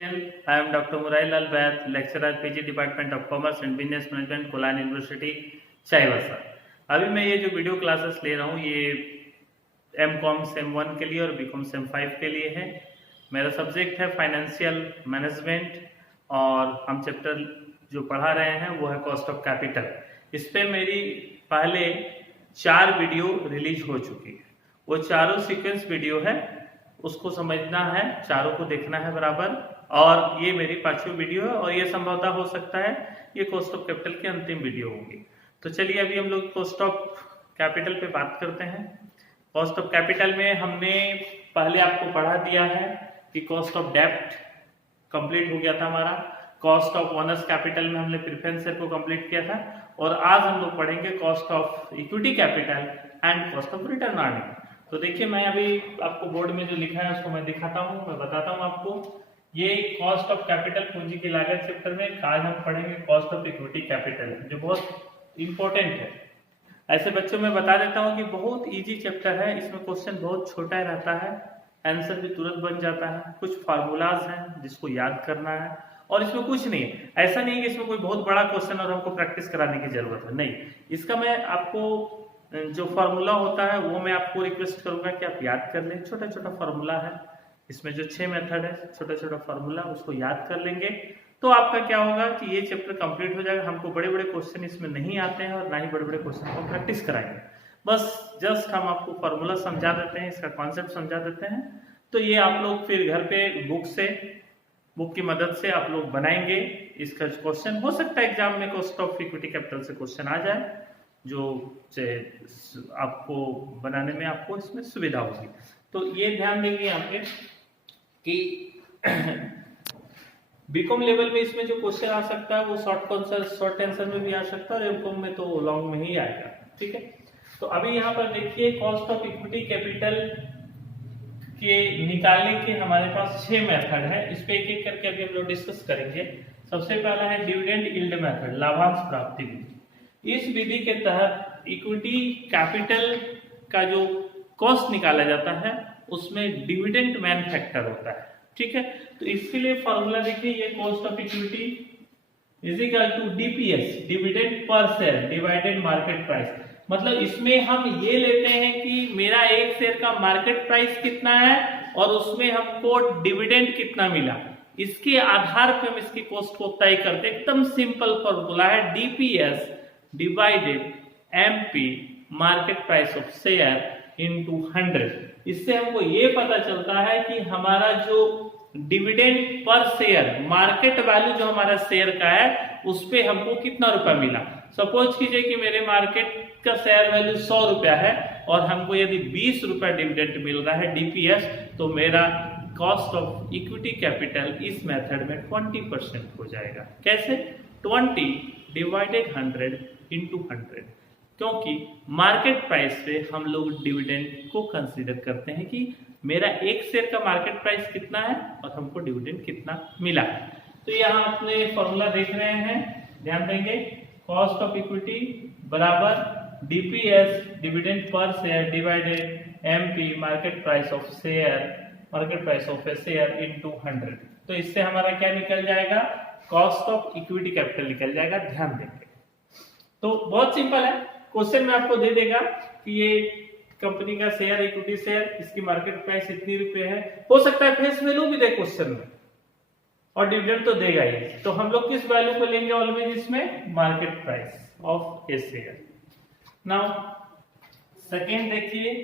I am Dr. Murailal Baid, lecturer PG Department of Commerce and Business Management, Kolhan university Chaibasa. अभी मैं ये जो video classes ले रहा हूँ ये M.Com सेम 1 के लिए और B.Com सेम 5 के लिए है। मेरा सब्जेक्ट है फाइनेंशियल मैनेजमेंट और हम चैप्टर जो पढ़ा रहे हैं वो है कॉस्ट ऑफ कैपिटल। इस पे मेरी पहले 4 वीडियो रिलीज हो चुकी है, वो चारों सीक्वेंस वीडियो है, उसको समझना है, चारों को देखना है बराबर। और ये मेरी 5वीं वीडियो है और ये संभवतः हो सकता है ये कॉस्ट ऑफ कैपिटल की अंतिम वीडियो होगी। तो चलिए अभी हम लोग कॉस्ट ऑफ कैपिटल पे बात करते हैं। कॉस्ट ऑफ कैपिटल में हमने पहले आपको पढ़ा दिया है कि कॉस्ट ऑफ डेब्ट कंप्लीट हो गया था हमारा, कॉस्ट ऑफ ओनर्स कैपिटल में हमने प्रेफरेंस शेयर को कंप्लीट किया था और आज हम लोग पढ़ेंगे cost of equity capital and cost of return earning. तो देखिए मैं अभी आपको बोर्ड में जो लिखा है उसको मैं दिखाता हूँ, मैं बताता हूँ आपको। ये कॉस्ट ऑफ कैपिटल पूंजी की लागत चैप्टर में आज हम पढ़ेंगे कॉस्ट ऑफ इक्विटी कैपिटल, जो बहुत इंपॉर्टेंट है। ऐसे बच्चों में बता देता हूँ कि बहुत इजी चैप्टर है, इसमें क्वेश्चन बहुत छोटा रहता है, आंसर भी तुरंत बन जाता है। कुछ फार्मूलाज हैं जिसको याद करना है और इसमें कुछ नहीं है, ऐसा नहीं है कि इसमें कोई बहुत बड़ा क्वेश्चन और हमको प्रैक्टिस कराने की जरूरत है, नहीं। इसका मैं आपको जो फार्मूला होता है वो मैं आपको रिक्वेस्ट करूंगा कि आप याद कर लें। छोटा छोटा फार्मूला है, इसमें जो 6 मेथड है, छोटा छोटा फार्मूला, उसको याद कर लेंगे तो आपका क्या होगा कि ये चैप्टर कंप्लीट हो जाएगा। हमको बड़े बड़े क्वेश्चन इसमें नहीं आते हैं और ना ही बड़े बड़े क्वेश्चन को प्रैक्टिस कराएंगे, बस जस्ट हम आपको फार्मूला समझा देते हैं, इसका कॉन्सेप्ट समझा देते हैं। तो ये आप लोग फिर घर पे बुक की मदद से आप लोग बनाएंगे। इसका क्वेश्चन हो सकता है एग्जाम में कॉस्ट ऑफ इक्विटी कैपिटल से क्वेश्चन आ जाए, जो आपको बनाने में आपको इसमें सुविधा होगी। तो ये ध्यान देंगे यहाँ पे कि बीकॉम लेवल में इसमें जो क्वेश्चन आ सकता है वो शॉर्ट आंसर में भी आ सकता है और एमकॉम में तो लॉन्ग में ही आएगा, ठीक है। तो अभी यहाँ पर देखिए कॉस्ट ऑफ इक्विटी कैपिटल के निकालने के हमारे पास 6 मेथड है, इस पे एक एक करके अभी हम लोग डिस्कस करेंगे। सबसे पहला है डिविडेंड यील्ड मेथड, लाभांश प्राप्ति विधि। इस विधि के तहत इक्विटी कैपिटल का जो कॉस्ट निकाला जाता है उसमें डिविडेंड मैन फैक्टर होता है, ठीक है। तो इसके लिए फॉर्मूला देखिए, ये cost of equity is equal to DPS, dividend per share divided market price. मतलब इसमें हम ये लेते हैं कि मेरा एक शेयर का मार्केट प्राइस कितना है और उसमें हमको डिविडेंड कितना मिला, इसके आधार पर हम इसकी कॉस्ट को तय करते हैं। एकदम सिंपल फॉर्मूला है, DPS divided MP market price of share into 100। इससे हमको ये पता चलता है कि हमारा जो dividend per share market value जो हमारा शेयर का है उस पे हमको कितना रुपया मिला। सपोज कीजिए कि मेरे मार्केट का शेयर वैल्यू 100 रुपया है और हमको यदि 20 रुपया डिविडेंड मिल रहा है डीपीएस, तो मेरा कॉस्ट ऑफ इक्विटी कैपिटल इस मेथड में 20% हो जाएगा। कैसे? 20 डिवाइडेड 100 इंटू 100, क्योंकि मार्केट प्राइस पे हम लोग डिविडेंड को कंसीडर करते हैं कि मेरा एक शेयर का मार्केट प्राइस कितना है और हमको डिविडेंड कितना मिला। तो यहाँ अपने फॉर्मूला देख रहे हैं, ध्यान देंगे, कॉस्ट ऑफ इक्विटी बराबर DPS dividend per share divided MP market price of a share into 100। तो इससे हमारा क्या निकल जाएगा? कॉस्ट ऑफ इक्विटी कैपिटल निकल जाएगा, ध्यान देंगे। तो बहुत सिंपल है, क्वेश्चन में आपको दे देगा कि ये कंपनी का शेयर, इक्विटी शेयर, इसकी मार्केट प्राइस इतनी रुपए है। हो सकता है फेस वैल्यू भी दे क्वेश्चन में और डिविडेंड तो देगा ही। तो हम लोग किस वैल्यू को लेंगे ऑलवेज इसमें? Market price of a share. Now second देखिए,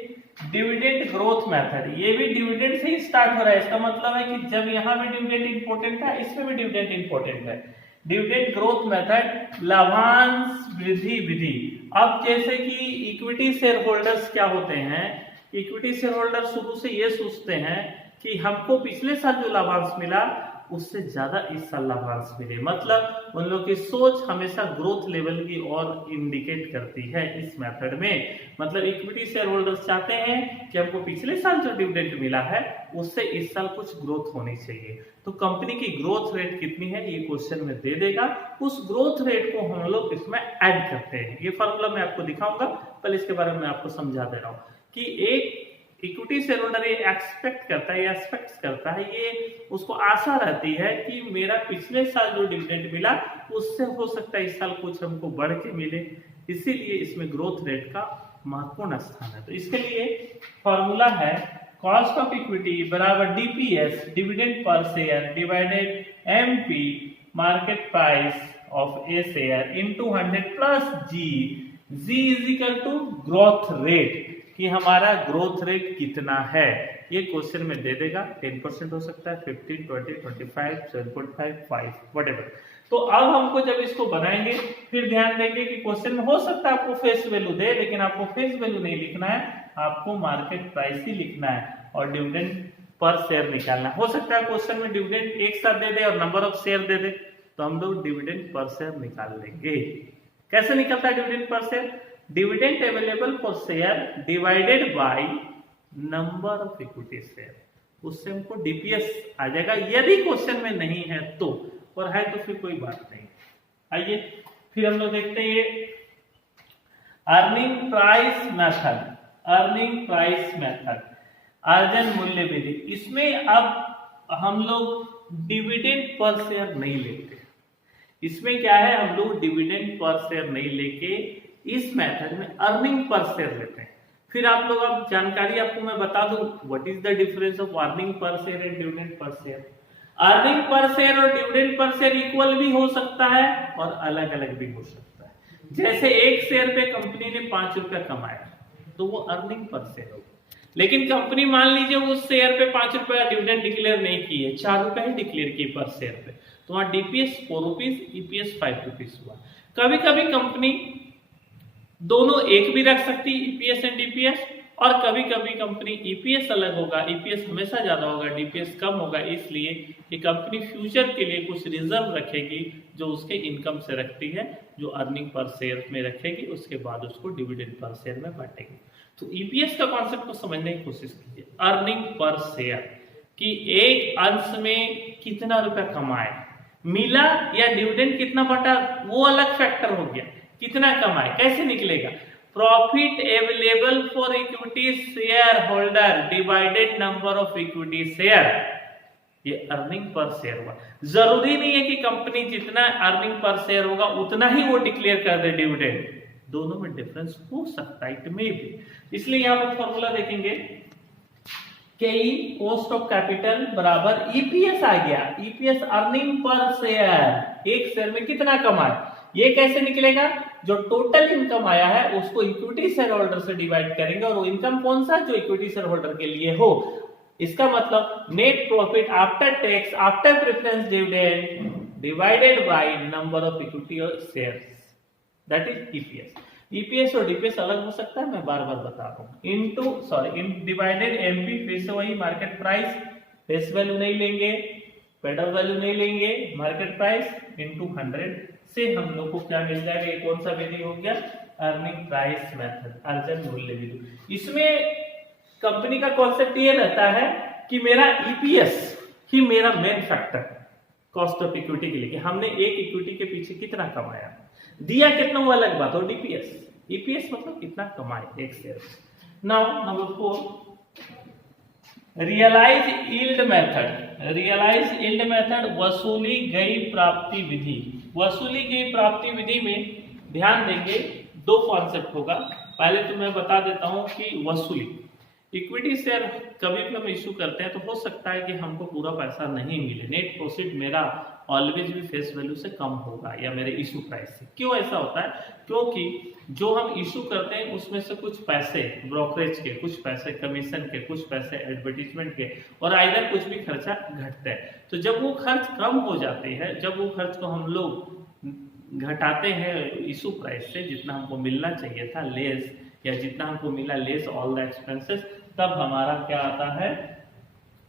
डिविडेंड ग्रोथ मेथड। ये भी डिविडेंड से ही स्टार्ट हो रहा है, इसका मतलब है कि जब यहाँ भी डिविडेंड इंपॉर्टेंट है, इसमें भी डिविडेंड इंपॉर्टेंट है। डिविडेंड ग्रोथ मेथड, लाभांश वृद्धि विधि। अब जैसे कि इक्विटी शेयर होल्डर्स क्या होते हैं, इक्विटी शेयर होल्डर शुरू से ये सोचते हैं कि हमको पिछले साल जो लाभांश मिला उससे ज्यादा इस साल लाभांश मिले। मतलब उन लोग की सोच हमेशा ग्रोथ लेवल की ओर इंडिकेट करती है इस मेथड में। मतलब इक्विटी शेयर होल्डर्स चाहते हैं कि हमको पिछले साल जो डिविडेंड मिला है उससे इस साल कुछ ग्रोथ होनी चाहिए। तो कंपनी की ग्रोथ रेट कितनी है ये क्वेश्चन में दे देगा, उस ग्रोथ रेट को हम लोग इसमें ऐड करते हैं। ये फॉर्मूला मैं आपको दिखाऊंगा, पहले इसके बारे में आपको समझा दे रहा हूँ कि एक इक्विटी शेयर होल्डर ये एक्सपेक्ट करता है, एक्सपेक्ट करता है, ये उसको आशा रहती है कि मेरा पिछले साल जो डिविडेंड मिला उससे हो सकता है इस साल कुछ हमको बढ़ के मिले, इसीलिए इसमें ग्रोथ रेट का महत्वपूर्ण स्थान है। तो इसके लिए फॉर्मूला है कॉस्ट ऑफ इक्विटी बराबर DPS dividend per share divided MP market price of a share into 100 plus G is equal to growth rate, कि हमारा ग्रोथ रेट कितना है। ये क्वेश्चन में दे देगा, 10% हो सकता है, 15, 20, 25, 7.5, 5 व्हाटएवर। तो अब हमको जब इसको बनाएंगे फिर ध्यान देंगे कि क्वेश्चन में हो सकता है आपको फेस वैल्यू दे, लेकिन आपको फेस वैल्यू नहीं लिखना है, आपको मार्केट प्राइस ही लिखना है और डिविडेंड पर शेयर निकालना है। हो सकता है क्वेश्चन में डिविडेंड एक साथ दे दे और नंबर ऑफ शेयर दे दे, तो हम लोग डिविडेंड पर शेयर निकाल लेंगे। कैसे निकलता है dividend per share? Dividend available for share divided by number of equity share, उससे हमको डीपीएस आ जाएगा यदि क्वेश्चन में नहीं है तो, और है तो फिर कोई बात नहीं। आइए फिर हम लोग देखते हैं ये earning price method, earning price method, अर्जन मूल्य विधि। इसमें अब हम लोग डिविडेंड पर शेयर नहीं लेते, इसमें क्या है, हम लोग डिविडेंड पर शेयर नहीं लेके इस मेथड में अर्निंग पर शेयर लेते हैं। फिर आप लोग, अब जानकारी आपको मैं बता दूं, what is the difference of earning per share and dividend per share. Earning per share और डिविडेंड पर शेयर इक्वल भी हो सकता है और अलग अलग भी हो सकता है। जैसे एक शेयर पे कंपनी ने 5 रुपया कमाया तो वो अर्निंग पर शेयर होगा, लेकिन कंपनी मान लीजिए उस शेयर पे 5 रुपया डिविडेंड डिक्लेयर नहीं की है, 4 रुपया ही डिक्लेयर की पर शेयर पे, तो वहां डीपीएस 4 रुपीज, ईपीएस 5 रुपीज हुआ। कभी कभी कंपनी दोनों एक भी रख सकती ईपीएस एंड डीपीएस, और कभी कभी कंपनी ईपीएस अलग होगा, ईपीएस हमेशा ज्यादा होगा, डीपीएस कम होगा, इसलिए कि कंपनी फ्यूचर के लिए कुछ रिजर्व रखेगी जो उसके इनकम से रखती है, जो अर्निंग पर शेयर में रखेगी, उसके बाद उसको डिविडेंड पर शेयर में बांटेगी। तो ईपीएस का कॉन्सेप्ट को समझने की कोशिश कीजिए। अर्निंग पर शेयर कि एक अंश में कितना रुपया कमाए, मिला या डिविडेंड कितना बटा, वो अलग फैक्टर हो गया, कितना कमाए कैसे निकलेगा। Profit available for equity share holder divided number of equity share, ये अर्निंग पर शेयर हुआ। जरूरी नहीं है कि कंपनी जितना अर्निंग पर शेयर होगा उतना ही वो डिक्लेयर कर दे डिविडेंड, दोनों में डिफरेंस हो सकता है, इट मे बी। इसलिए यहां पर फॉर्मूला देखेंगे कि कॉस्ट ऑफ कैपिटल बराबर ईपीएस आ गया, ईपीएस अर्निंग पर शेयर, एक शेयर में कितना कमाए, ये कैसे निकलेगा, जो टोटल इनकम आया है उसको इक्विटी शेयर होल्डर से डिवाइड करेंगे, और वो इनकम कौन सा, जो इक्विटी शेयर होल्डर के लिए हो। इसका मतलब net profit after tax after preference dividend divided by number of equity shares, that is EPS. EPS और डीपीएस अलग हो सकता है, मैं बार बार बता रहा हूं। इनटू इन डिवाइडेड एमपी, फिर से वही मार्केट प्राइस, फेस वैल्यू नहीं लेंगे, पेडर वैल्यू नहीं लेंगे, मार्केट प्राइस इनटू 100 से हम लोग को क्या मिल जाएगा, ये कौन सा विधि हो गया, अर्निंग प्राइस मेथड, अर्जन मूल्य विधि। इसमें कंपनी का कॉन्सेप्ट ये रहता है कि मेरा ईपीएस ही मेरा main factor cost of equity के लिए, कि हमने एक इक्विटी के पीछे कितना कमाया, दिया कितना वो अलग बात, और डीपीएस, ईपीएस मतलब कितना कमाए एक share. Now number 4, realise yield method. Realise yield method वसूली गई प्राप्ति विधि। वसूली गई प्राप्ति विधि में ध्यान देंगे 2 कॉन्सेप्ट होगा। पहले तो मैं बता देता हूं कि वसूली, इक्विटी शेयर कभी भी हम इशू करते हैं तो हो सकता है कि हमको पूरा पैसा नहीं मिले, नेट प्रॉफिट मेरा ऑलवेज भी फेस वैल्यू से कम होगा या मेरे इशू प्राइस से। क्यों ऐसा होता है, क्योंकि जो हम इशू करते हैं उसमें से कुछ पैसे ब्रोकरेज के, कुछ पैसे कमीशन के, कुछ पैसे एडवर्टीजमेंट के, और आइदर कुछ भी खर्चा घटता है। तो जब वो खर्च कम हो जाते हैं, जब वो खर्च को हम लोग घटाते हैं इशू प्राइस से, जितना हमको मिलना चाहिए था लेस, या जितना हमको मिला लेस ऑल द एक्सपेंसेस, तब हमारा क्या आता है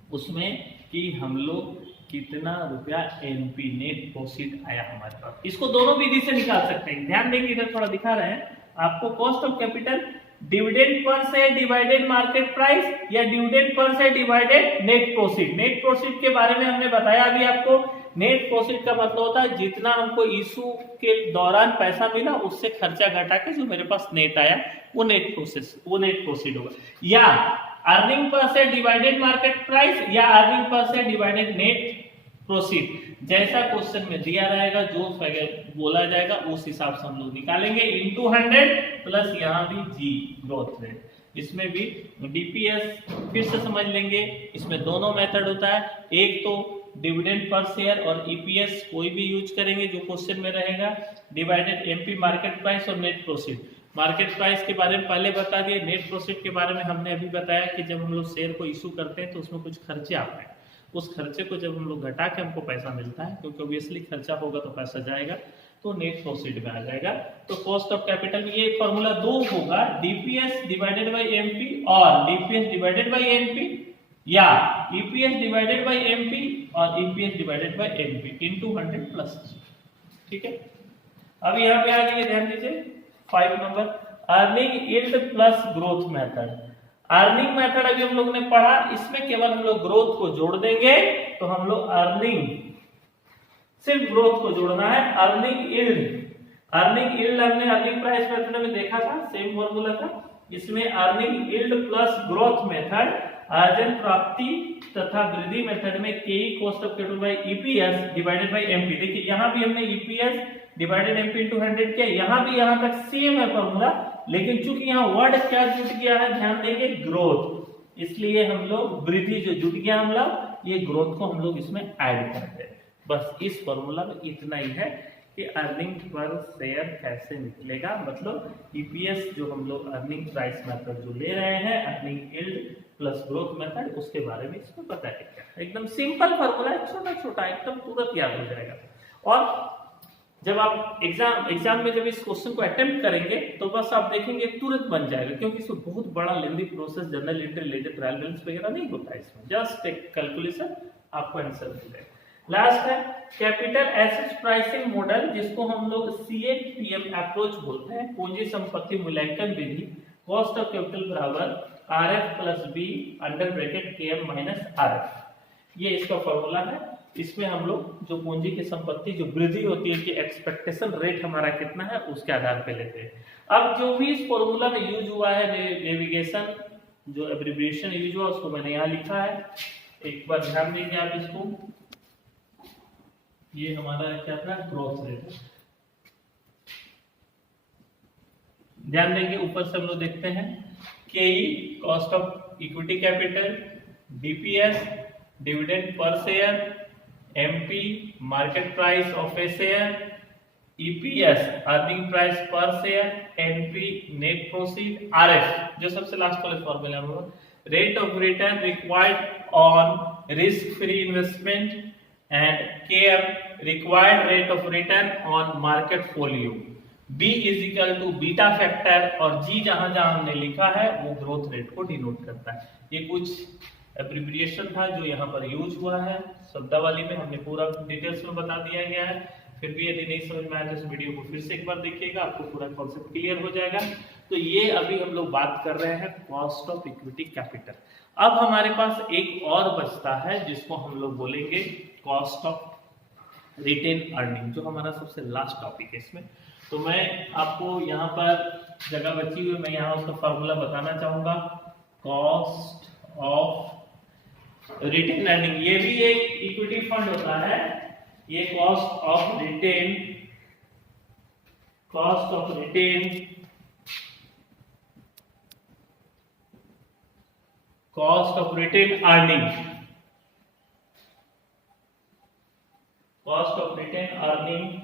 उसमें कि हम लोग कितना रुपया एनपी नेट प्रॉफिट आया हमारे पास। इसको दोनों विधि से निकाल सकते हैं। ध्यान देंगे, इधर थोड़ा दिखा रहे हैं आपको, cost of capital dividend per से डिवाइडेड मार्केट प्राइस, या डिविडेंड पर से divided net profit. Net profit के बारे में हमने बताया अभी आपको, नेट प्रॉफिट का मतलब होता है जितना हमको इशू के दौरान पैसा मिला उससे खर्चा घटा के जो मेरे पास नेट आया वो नेट प्रॉफिट होगा। या earning per share divided market price या earning per share divided net proceed, जैसा क्वेश्चन में दिया रहेगा जो बोला जाएगा उस हिसाब से हम लोग निकालेंगे। इनटू 100 प्लस यहाँ भी जी ग्रोथ रेट, इसमें भी डीपीएस फिर से समझ लेंगे। इसमें दोनों मेथड होता है, एक तो डिविडेंड पर शेयर और ईपीएस कोई भी यूज करेंगे जो क्वेश्चन में रहेगा, डिवाइडेड एमपी मार्केट प्राइस और नेट प्रोसीड। मार्केट प्राइस के बारे में पहले बता दिए, नेट प्रोसीड के बारे में हमने अभी बताया कि जब हम लोग शेयर को इशू करते हैं तो उसमें कुछ खर्चे आते हैं, उस खर्चे को जब हम लोग घटा के हमको पैसा मिलता है, क्योंकि ऑब्वियसली खर्चा होगा तो पैसा जाएगा, तो नेट प्रोसीड में आ जाएगा। तो कॉस्ट ऑफ कैपिटल में ये फॉर्मूला दो होगा, डीपीएस डिवाइडेड बाय एमपी और डीपीएस डिवाइडेड बाय एनपी, या ईपीएस डिवाइडेड बाय एमपी और EPS divided by MP into 100 plus. ठीक है, अब यहाँ पे आ जाइए, ध्यान दीजिए 5 number, earning yield plus growth method. Earning method अभी हम लोग ने पढ़ा, इसमें केवल हम लोग ग्रोथ को जोड़ देंगे, तो हम लोग अर्निंग, सिर्फ ग्रोथ को जोड़ना है। अर्निंग यील्ड, अर्निंग यील्ड हमने अर्निंग प्राइस मेथड में देखा था, सेम फॉर्मूला था। इसमें earning yield plus growth method, अर्जन प्राप्ति तथा वृद्धि मेथड में K E cost of capital by EPS divided by MP. देखिए यहाँ भी हमने ईपीएस डिवाइडेड एमपी इनटू 100 किया, यहाँ भी यहाँ तक सेम है फॉर्मूला, लेकिन चूंकि यहाँ वर्ड क्या जुट गया है, ध्यान देंगे ग्रोथ, इसलिए हम लोग वृद्धि जो जुट गया हम लोग, ये ग्रोथ को हम लोग इसमें ऐड करते हैं। बस इस फॉर्मूला में इतना ही है कि अर्निंग पर शेयर कैसे निकलेगा, मतलब ईपीएस जो हम लोग अर्निंग प्राइस मेथड जो ले रहे हैं, earning yield plus growth method, उसके बारे में इसमें पता है क्या, एकदम सिंपल फॉर्मूला है, छोटा छोटा एकदम तुरंत याद हो जाएगा। और जब आप एग्जाम में जब इस क्वेश्चन को अटेम्प्ट करेंगे तो बस आप देखेंगे तुरंत बन जाएगा, क्योंकि इसमें बहुत बड़ा lengthy process, general entry, ledger trial balance वगैरह नहीं होता है इसमें, जस्ट एक कैलकुलेशन आपको आंसर मिल जाएगा। लास्ट है कैपिटल एसेट्स प्राइसिंग मॉडल, जिसको हम लोग CAPM अप्रोच बोलते हैं, पूंजी संपत्ति मूल्यांकन विधि। कॉस्ट ऑफ कैपिटल बराबर RF plus B under bracket KM minus RF, ये इसका फॉर्मूला है। इसमें हम लोग जो पूंजी की संपत्ति जो वृद्धि होती है कि एक्सपेक्टेशन रेट हमारा कितना है उसके आधार पे लेते हैं। अब जो भी इस फॉर्मूला में यूज हुआ है, नेविगेशन जो एब्रिविएशन यूज हुआ उसको मैंने यहाँ लिखा है, एक बार ध्यान दीजिए आप इसको। ये हमारा क्या था, ग्रोथ रेट। ध्यान देंगे ऊपर से हम लोग देखते हैं K E cost of equity capital, DPS dividend per share, MP market price of a share, EPS earning price per share, NP net proceed, RF जो सबसे लास्ट वाले फॉर्मूला है, rate of return required on risk free investment, and KM required rate of return on market folio, B is equal to beta factor, और G जहां जहां हमने लिखा है वो ग्रोथ रेट को डिनोट करता है। ये कुछ एब्रिविएशन था जो यहाँ पर यूज हुआ है, शब्दावली में हमने पूरा डिटेल्स में बता दिया गया है। फिर भी यदि नहीं समझ में आया तो इस वीडियो को फिर से एक बार देखिएगा, आपको पूरा कॉन्सेप्ट क्लियर हो जाएगा। तो ये अभी हम लोग बात कर रहे हैं कॉस्ट ऑफ इक्विटी कैपिटल। अब हमारे पास एक और बचता है जिसको हम लोग बोलेंगे कॉस्ट ऑफ रिटेन अर्निंग, जो हमारा सबसे लास्ट टॉपिक है इसमें। तो मैं आपको यहाँ पर जगह बची हुई, मैं यहाँ उसका फॉर्मूला बताना चाहूंगा, कॉस्ट ऑफ रिटेन अर्निंग। ये भी एक इक्विटी फंड होता है, ये cost of retain earning, cost of retain earning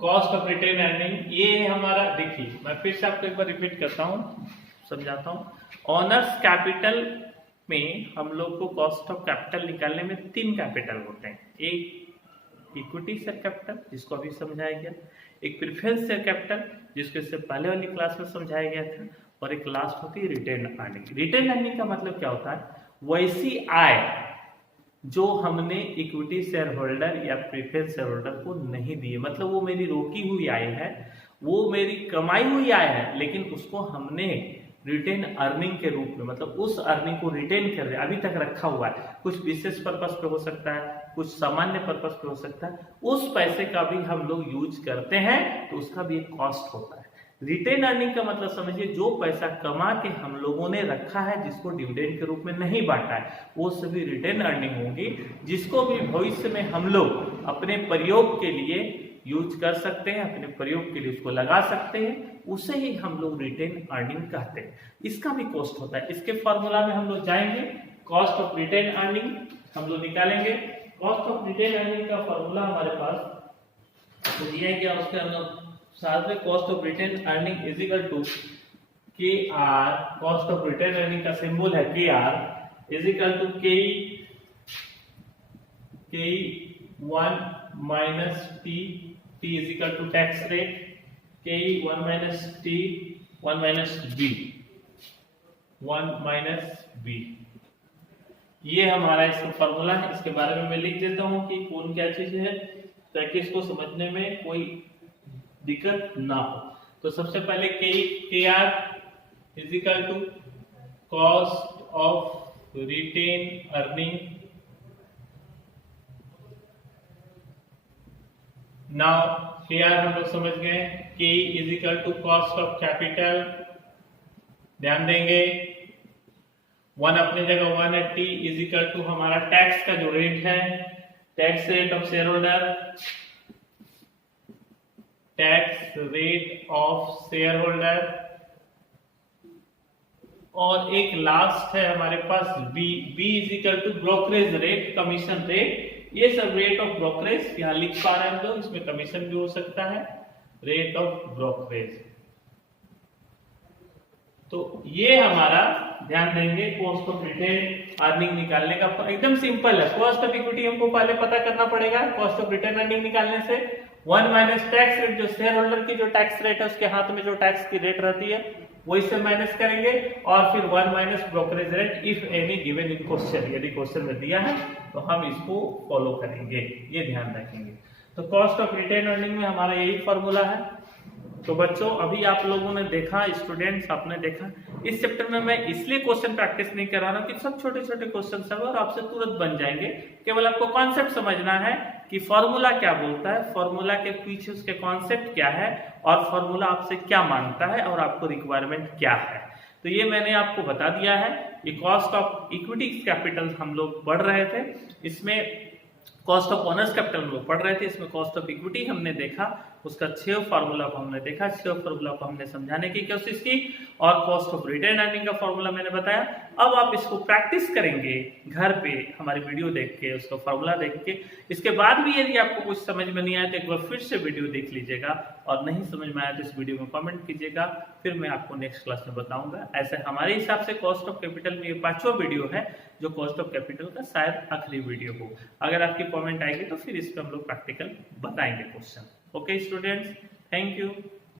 cost of retain earning, ये हमारा, देखिए मैं फिर से आपको एक बार रिपीट करता हूँ, समझाता हूँ। ऑनर्स कैपिटल में हम लोग को कॉस्ट ऑफ कैपिटल निकालने में 3 कैपिटल होते हैं, एक इक्विटी शेयर कैपिटल जिसको अभी समझाया गया, एक प्रेफरेंस शेयर कैपिटल जिसको इससे पहले वाली क्लास में समझाया गया था, और एक लास्ट होती है रिटेन अर्निंग। रिटेन अर्निंग का मतलब क्या होता है, वैसी आय जो हमने इक्विटी शेयर होल्डर या प्रेफरेंस शेयर होल्डर को नहीं दी है, मतलब वो मेरी रोकी हुई आय है, वो मेरी कमाई हुई आय है, लेकिन उसको हमने रिटेन अर्निंग के रूप में, मतलब उस अर्निंग को रिटेन कर रहे हैं, अभी तक रखा हुआ है, कुछ विशेष पर्पस पे हो सकता है, कुछ सामान्य पर्पस पे हो सकता है, उस पैसे का भी हम लोग यूज करते हैं तो उसका भी एक कॉस्ट होता है। रिटेन अर्निंग का मतलब समझिए जो पैसा कमा के हम लोगों ने रखा है, जिसको डिविडेंड के रूप में नहीं बांटा है, वो सभी रिटेन अर्निंग होंगी, जिसको भी भविष्य में हम लोग अपने प्रयोग के लिए यूज कर सकते हैं, अपने प्रयोग के लिए उसको लगा सकते हैं, उसे ही हम लोग रिटेन अर्निंग कहते हैं। इसका भी कॉस्ट होता है। इसके फॉर्मूला में हम लोग जाएंगे, कॉस्ट ऑफ रिटेन अर्निंग हम लोग निकालेंगे। कॉस्ट ऑफ रिटेन अर्निंग का फॉर्मूला हमारे पास तो दिया गया, उसके अंदर साथ में cost of retain earning is equal to K R, cost of retain earning का सिंबल है K R is equal to K 1 minus T, T is equal to tax rate, K 1 minus T 1 minus B, 1 minus B, ये हमारा इसका formula है। इसके बारे में मैं लिख देता हूं कि कौन क्या चीज है ताकि इसको समझने में कोई दिक्कत ना हो। तो सबसे पहले K R is equal to cost of retain earning, now K R हम लोग समझ गए, K is equal to cost of capital, ध्यान देंगे 1 अपनी जगह 1 है, टी इज इक्वल टू हमारा टैक्स का जो रेट है, tax rate of shareholder, tax rate of shareholder, और एक लास्ट है हमारे पास B, B is equal to brokerage rate, commission rate. ये सब रेट ऑफ ब्रोकरेज यहां लिख पा रहे हैं हम लोग, इसमें कमीशन भी हो सकता है, रेट ऑफ ब्रोकरेज। तो ये हमारा ध्यान देंगे कॉस्ट ऑफ रिटेन अर्निंग निकालने का एकदम सिंपल है। कॉस्ट ऑफ इक्विटी हमको पहले पता करना पड़ेगा। कॉस्ट ऑफ रिटेन अर्निंग निकालने से 1 माइनस टैक्स रेट, जो शेयर होल्डर की जो टैक्स रेट है उसके हाथ में जो टैक्स की रेट रहती है वो इससे माइनस करेंगे, और फिर 1 minus brokerage rate if any given in question, यदि क्वेश्चन में दिया है तो हम इसको फॉलो करेंगे, ये ध्यान रखेंगे। तो कॉस्ट ऑफ रिटेन अर्निंग में हमारा यही फॉर्मूला है। तो बच्चों अभी आप लोगों ने देखा, स्टूडेंट्स आपने देखा, इस चैप्टर में मैं इसलिए क्वेश्चन प्रैक्टिस नहीं करा रहा हूं कि सब छोटे छोटे क्वेश्चन सब और आपसे तुरंत बन जाएंगे। केवल आपको कॉन्सेप्ट समझना है कि फॉर्मूला क्या बोलता है, फॉर्मूला के पीछे उसके कॉन्सेप्ट क्या है, और फॉर्मूला आपसे क्या मांगता है, और आपको रिक्वायरमेंट क्या है। तो ये मैंने आपको बता दिया है। ये कॉस्ट ऑफ इक्विटी कैपिटल हम लोग पढ़ रहे थे, इसमें कॉस्ट ऑफ ओनर्स कैपिटल हम लोग पढ़ रहे थे, इसमें कॉस्ट ऑफ इक्विटी हमने देखा, उसका 6 फार्मूला को हमने देखा, 6 फार्मूला को हमने समझाने की कोशिश की, और कॉस्ट ऑफ रिटेन अर्निंग का फार्मूला मैंने बताया। अब आप इसको प्रैक्टिस करेंगे घर पे हमारी वीडियो देख के, उसका फार्मूला देख के। इसके बाद भी यदि आपको कुछ समझ में नहीं आया तो एक बार फिर से वीडियो देख लीजिएगा, और नहीं समझ में आया तो इस वीडियो में कमेंट कीजिएगा, फिर मैं आपको नेक्स्ट क्लास में बताऊंगा। ऐसे हमारे हिसाब से कॉस्ट ऑफ कैपिटल में ये 5वां वीडियो है जो कॉस्ट ऑफ कैपिटल का शायद आखिरी वीडियो हो। अगर आपकी कमेंट आएगी तो फिर इस पर हम लोग प्रैक्टिकल बताएंगे question. Okay students, thank you.